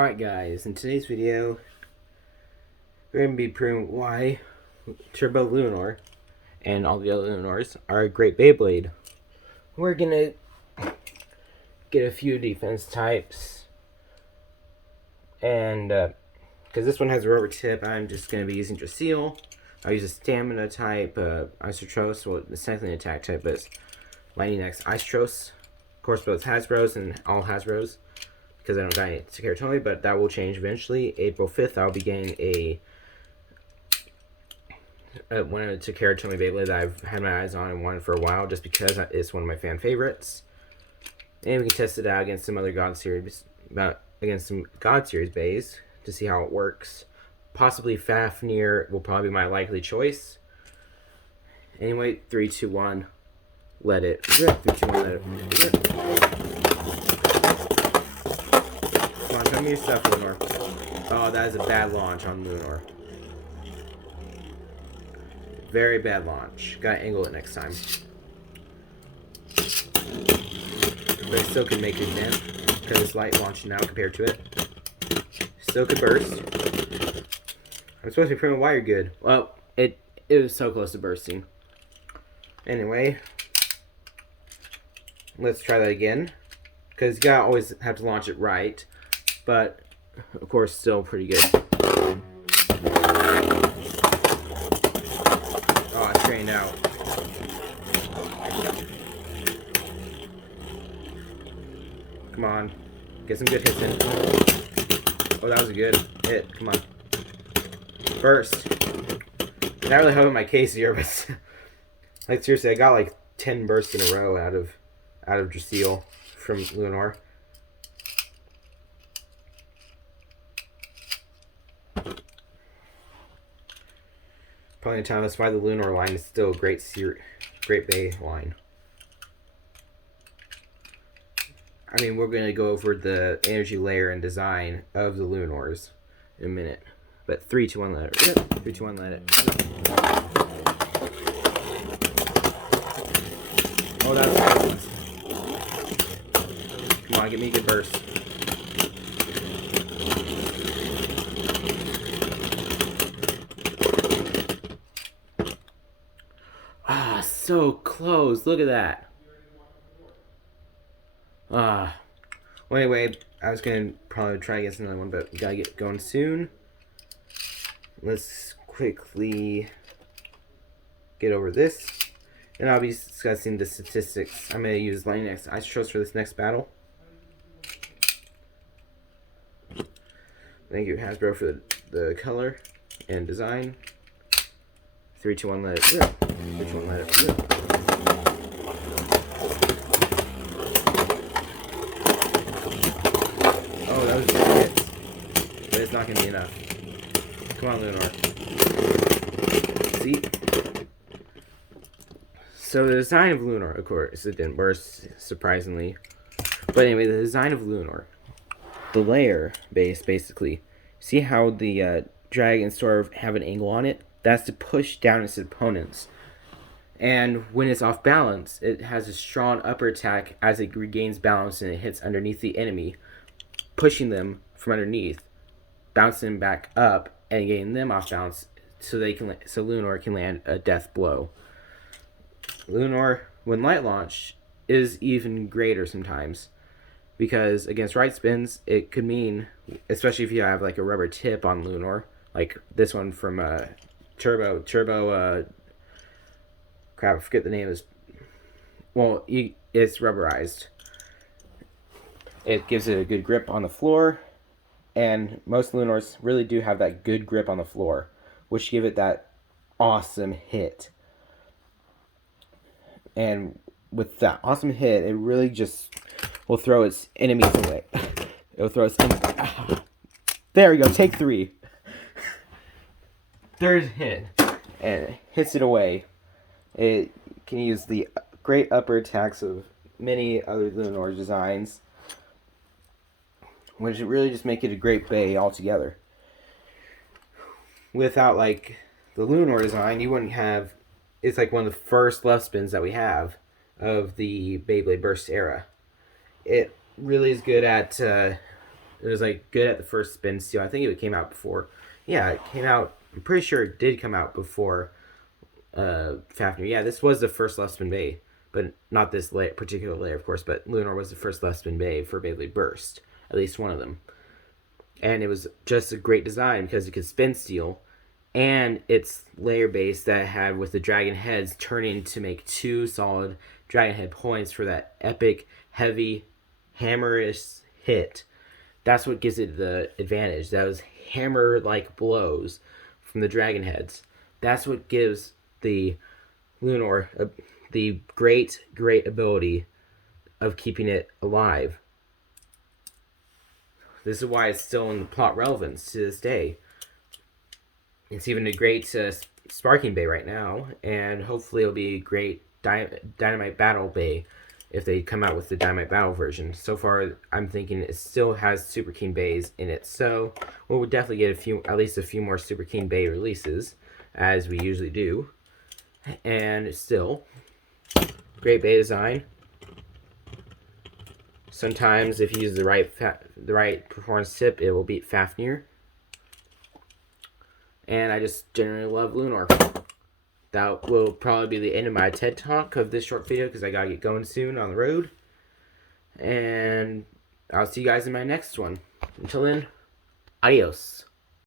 Alright guys, in today's video, we're going to be proving why Turbo Luinor and all the other Luinors are a great Beyblade. We're going to get a few defense types, and because this one has a rubber tip, I'm just going to be using Drasil. I'll use a stamina type, Isotros, well it's technically an attack type, but it's Lightning X Isotros. Of course, both Hasbros and all Hasbros, because I don't got any Takeratomi, but that will change eventually. April 5th, I'll be getting one of the Takeratomi Beyblade that I've had my eyes on and wanted for a while, just because it's one of my fan favorites. And we can test it out against some other God Series, bays to see how it works. Possibly Fafnir will probably be my likely choice. Anyway, 3, 2, 1, let it rip. 3, 2, 1, let it rip. Come on, tell me your stuff, Luinor. Oh, that is a bad launch on Luinor. Very bad launch. Gotta angle it next time. But it still can make it dent, because it's light launch now compared to it. Still could burst. I'm supposed to be proving why you're good. Well, it was so close to bursting. Anyway, let's try that again, because you gotta always have to launch it right. But of course, still pretty good. Oh, I strained out. Come on, get some good hits in. Oh, that was a good hit. Come on, burst. Not really helping my case here, but like seriously, I got like 10 bursts in a row out of Drasil from Luinor. Plenty of time. That's why the Luinor line is still a great Bay line. I mean, we're going to go over the energy layer and design of the Luinors in a minute. But 3, 2, 1, let it rip. 3, 2, 1, let it rip. Oh, that's nice. Come on, give me a good burst. Ah, so close. Look at that. Well, anyway, I was going to probably try against another one, but we got to get going soon. Let's quickly get over this. And I'll be discussing the statistics. I'm going to use Lightning X Isotros for this next battle. Thank you, Hasbro, for the color and design. 3, 2, 1, let it rip. 3, 2, 1, let it rip. Oh, that was just a hit. But it's not going to be enough. Come on, Luinor. See? So the design of Luinor, of course, it didn't burst, surprisingly. But anyway, the design of Luinor. The layer base, basically. See how the dragon sort of have an angle on it? That's to push down its opponents. And when it's off balance, it has a strong upper attack as it regains balance and it hits underneath the enemy, pushing them from underneath, bouncing back up, and getting them off balance so Luinor can land a death blow. Luinor, when light launched, is even greater sometimes, because against right spins, it could mean, especially if you have like a rubber tip on Luinor, like this one from Turbo, crap, I forget the name is, well, it's rubberized. It gives it a good grip on the floor, and most Luinors really do have that good grip on the floor, which give it that awesome hit. And with that awesome hit, it really just will throw its enemies away. It'll throw its enemies. There we go, take 3. Third hit, and it hits it away. It can use the great upper attacks of many other Luinor designs, which really just make it a great bay altogether. Without like the Luinor design, you wouldn't have. It's like one of the first left spins that we have of the Beyblade Burst era. It really is good at It was like good at the first spin steel. I think it came out before. Yeah, it came out. I'm pretty sure it did come out before Fafnir. Yeah, this was the first left spin bay, but not this particular layer, of course. But Luinor was the first left spin bay for Beyblade Burst, at least one of them. And it was just a great design because it could spin steel, and its layer base that had with the dragon heads turning to make two solid dragon head points for that epic, heavy, hammerish hit. That's what gives it the advantage. Those hammer-like blows from the dragon heads. That's what gives the Luinor the great ability of keeping it alive. This is why it's still in plot relevance to this day. It's even a great sparking bay right now, and hopefully it'll be a great dynamite battle bay if they come out with the dynamite battle version. So far, I'm thinking it still has Super King bays in it, so we'll definitely get at least a few more Super King bay releases, as we usually do. And still, great bay design. Sometimes, if you use the right performance tip, it will beat Fafnir. And I just generally love Luinor. That will probably be the end of my TED Talk of this short video because I gotta get going soon on the road. And I'll see you guys in my next one. Until then, adios.